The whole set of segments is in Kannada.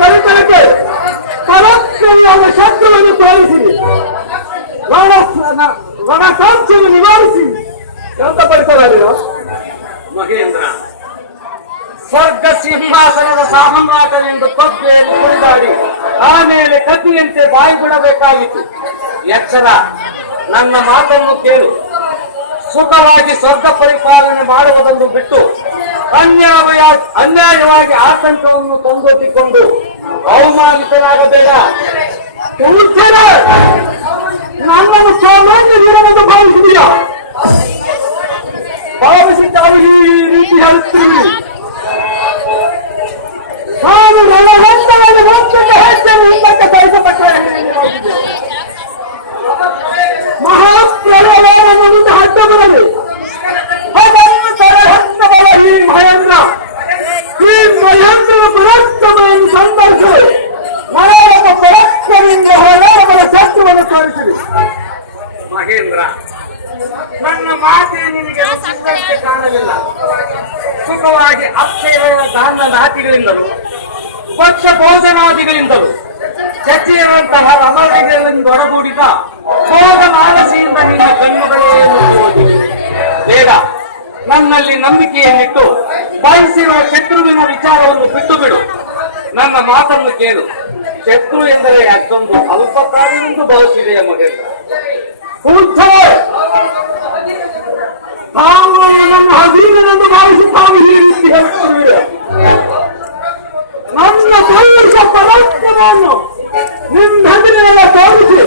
ಕಲಿತನಕ್ಕೆ ಪರಸ್ಪರ ಶತ್ರುವನ್ನು ತೋರಿಸಿರಿ, ರಣಕಾಂಕ್ಷೆಯನ್ನು ನಿವಾರಿಸಿ ಎಂತ ಪರಿಸರ ಮಹೇಂದ್ರ. ಸ್ವರ್ಗ ಸಿಂಹಾಸನದ ಸಾಮ್ರಾಟನೆಂದು ಕೊಬ್ಬೆಯನ್ನು ಕುಣಿದಾಡಿ ಆಮೇಲೆ ಕತ್ತಿಯಂತೆ ಬಾಯಿ ಬಿಡಬೇಕಾಗಿತ್ತು. ಎಚ್ಚರ, ನನ್ನ ಮಾತನ್ನು ಕೇಳು. ಸುಖವಾಗಿ ಸ್ವರ್ಗ ಪರಿಪಾಲನೆ ಮಾಡುವುದನ್ನು ಬಿಟ್ಟು ಅನ್ಯಾಯವಾಗಿ ಆತಂಕವನ್ನು ತಂದೊಡ್ಡಿಕೊಂಡು ಅವಮಾನಿತನಾಗಬೇಡ. ನನ್ನನ್ನು ಸಾಮಾನ್ಯ ವೀರನೆಂದು ಭಾವಿಸಿದೆಯಾ? ಭಾವಿಸಿದ್ದಾಗಿ ಈ ರೀತಿ ಹೇಳುತ್ತಿರುವಿ. ನಾನು ರಣಹಂತದಲ್ಲಿ ಮತ್ತೊಂದು ಹೆಜ್ಜೆಯನ್ನು ಹಿಂದಕ್ಕೆ ಸರಿಸತಕ್ಕ ಮಹಾಪ್ರಳಯವನ್ನು ಮುಂದೆ ಅಡ್ಡ ಬರಲಿ. ಅದನ್ನು ತಡೆಹಂತವಲ್ಲ ಈ ಮಹೇಂದ್ರ. ಈ ಮಹೇಂದ್ರನ ಪರಾಕ್ರಮವನ್ನು ಸಂದರ್ಶಿಸಿ ಮನೆಯ ಪರಾಕ್ರಮದಿಂದ ಹೊರಬರ ಶತ್ರುವನ್ನು ತೋರಿಸಿರಿ. ಮಹೇಂದ್ರ, ನನ್ನ ಮಾತೆ ನಿನಗೆ ರುಚಿಸಿದಂತೆ ಕಾಣಲಿಲ್ಲ. ಸುಖವಾಗಿ ಅಕ್ಷಯಗಳ ದಾನ ನಾಟಿಗಳಿಂದಲೂ ಪಕ್ಷ ಭೋಜನಾದಿಗಳಿಂದಲೂ ಚಚಿಯರಂತಹ ರಮಣಿಗಳಿಂದ ಹೊರಗೂಡಿದ ಭೋಗ ಮಾನಸಿಯಿಂದ ನಿನ್ನ ಕಣ್ಣುಗಳೇ ನೋಡುವುದು ಬೇಡ. ನನ್ನಲ್ಲಿ ನಂಬಿಕೆಯನ್ನಿಟ್ಟು ಬಯಸಿರುವ ಶತ್ರುವಿನ ವಿಚಾರವನ್ನು ಬಿಟ್ಟು ಬಿಡು. ನನ್ನ ಮಾತನ್ನು ಕೇಳು. ಶತ್ರು ಎಂದರೆ ಅಷ್ಟೊಂದು ಅಲ್ಪಕಾಲವೆಂದು ಭಾವಿಸಿದೆಯ ಮಹೇಂದ್ರ? ತಾವು ನನ್ನ ಹಸೀನನ್ನು ಭಾವಿಸಿ ತಾವು ಈ ರೀತಿ ಹೇಳುತ್ತಿರುವಿರ. ನನ್ನ ಪೌರುಷ ಪರಾಕ್ರಮವನ್ನು ನಿಮ್ಮೆದುರಿನೆಲ್ಲ ತೋರಿಸಿ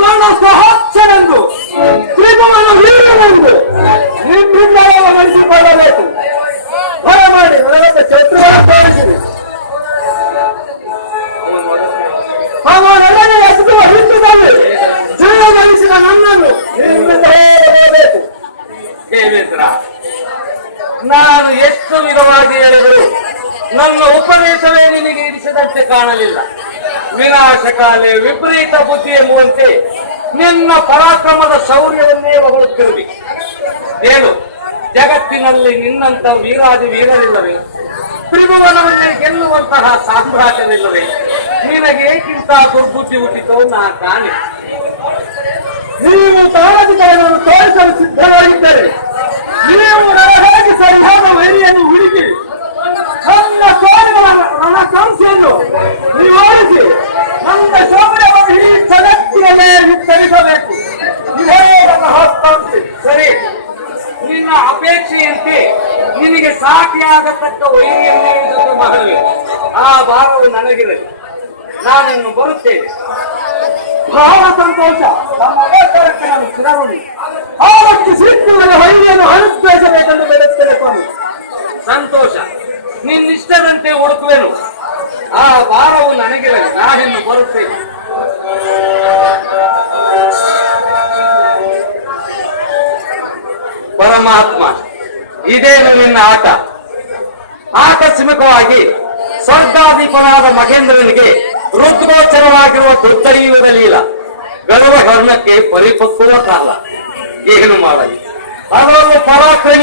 ರಣ ಸಹಸ್ರನೆಂದು ತ್ರಿಭುವನ ವೀರನೆಂದು ನಿಮ್ಮಿಂದ ನಡೆಸಿಕೊಳ್ಳಬೇಕು. ಹೊರಮಾಡಿ ನನಗೊಂದು ಶತ್ರುವನ್ನು ತೋರಿಸಿದೆ. ಅವರೊಡನೆ ಎಸಗುವ ಹಿಂದಿನಲ್ಲಿ ಜಯ ಗಳಿಸಿದ ನನ್ನನ್ನು ನಿಮ್ಮಿಂದ ಹೇಳಬೇಕು. ದೇವೇಂದ್ರ, ನಾನು ಎಷ್ಟು ವಿಧವಾಗಿ ಹೇಳಿದರು ನನ್ನ ಉಪದೇಶವೇ ನಿನಗೆ ಇರಿಸಿದಂತೆ ಕಾಣಲಿಲ್ಲ. ವಿನಾಶಕಾಲೆ ವಿಪರೀತ ಬುದ್ಧಿ ಎಂಬುವಂತೆ ನಿನ್ನ ಪರಾಕ್ರಮದ ಶೌರ್ಯವನ್ನೇ ಹೊಗಳುತ್ತಿರುವಿ. ಹೇಳು, ಜಗತ್ತಿನಲ್ಲಿ ನಿನ್ನಂತ ವೀರಾದಿ ವೀರರಿಲ್ಲವೇ? ತ್ರಿಭುವನವನ್ನೇ ಗೆಲ್ಲುವಂತಹ ಸಾಮ್ರಾಜ್ಯವಿಲ್ಲವೇ? ನಿನಗೆ ಏಕಿಂತ ದುರ್ಬುದ್ಧಿ ಹುಟ್ಟಿತೋ ನಾ ಕಾಣೆ. ನೀವು ತಾಳಾಧಿಕಾರವನ್ನು ತೋರಿಸಲು ಸಿದ್ಧರಾಗಿದ್ದರೆ ನೀವು ನನಗಾಗಿ ಸರಿಯಾದ ವೈರಿಯನ್ನು ಹುಡುಕಿ ನನ್ನ ಸೋದರ ರಣಕಾಂಕ್ಷೆಯನ್ನು ನಿವಾರಿಸಿ ನನ್ನ ಶೌರ್ಯವನ್ನು ಈ ಜಗತ್ತಿನ ಮೇಲೆ ವಿಸ್ತರಿಸಬೇಕು. ಇದೇ ನನ್ನ ಹಸ್ತಾಂಕ್ಷೆ. ಸರಿ, ನಿನ್ನ ಅಪೇಕ್ಷೆಯಂತೆ ನಿನಗೆ ಸಾಟಿಯಾಗತಕ್ಕ ವೈರಿಯನ್ನೇ ಜೊತೆ ಮಾಡಬೇಕು. ಆ ಭಾರವು ನನಗಿರಲಿ. ನಾನಿನ್ನು ಬರುತ್ತೇನೆ. ಬಹಳ ಸಂತೋಷ. ನಮ್ಮ ಅಧಿಕಾರಕ್ಕೆ ನಾನು ಚಿರಋಣಿ. ಆ ವ್ಯಕ್ತಿ ಶೀಘ್ರದಲ್ಲಿ ವೈರಿಯನ್ನು ಅನುಗ್ರಹಿಸಬೇಕೆಂದು ಬೇಡುತ್ತೇನೆ ಸ್ವಾಮಿ. ಸಂತೋಷ. ನಿನ್ನಿಷ್ಟದಂತೆ ಹುಡುಕುವೆನು. ಆ ಭಾರವು ನನಗಿರಲಿ. ನಾನಿನ್ನು ಬರುತ್ತೇನೆ. ಪರಮಾತ್ಮ, ಇದೇನು ನಿನ್ನ ಆಟ? ಆಕಸ್ಮಿಕವಾಗಿ ಸ್ವರ್ಗಾಧಿಪನಾದ ಮಹೇಂದ್ರನಿಗೆ ಋತುಗೋಚರವಾಗಿರುವ ದುರ್ದೈವದ ಲೀಲ ಗರ್ವ ಹರ್ಣಕ್ಕೆ ಪರಿಪಕ್ವ ಕಾಲ. ಏನು ಮಾಡಲಿ? ಅದರಲ್ಲೂ ಪರಾಕ್ರಮಿಯ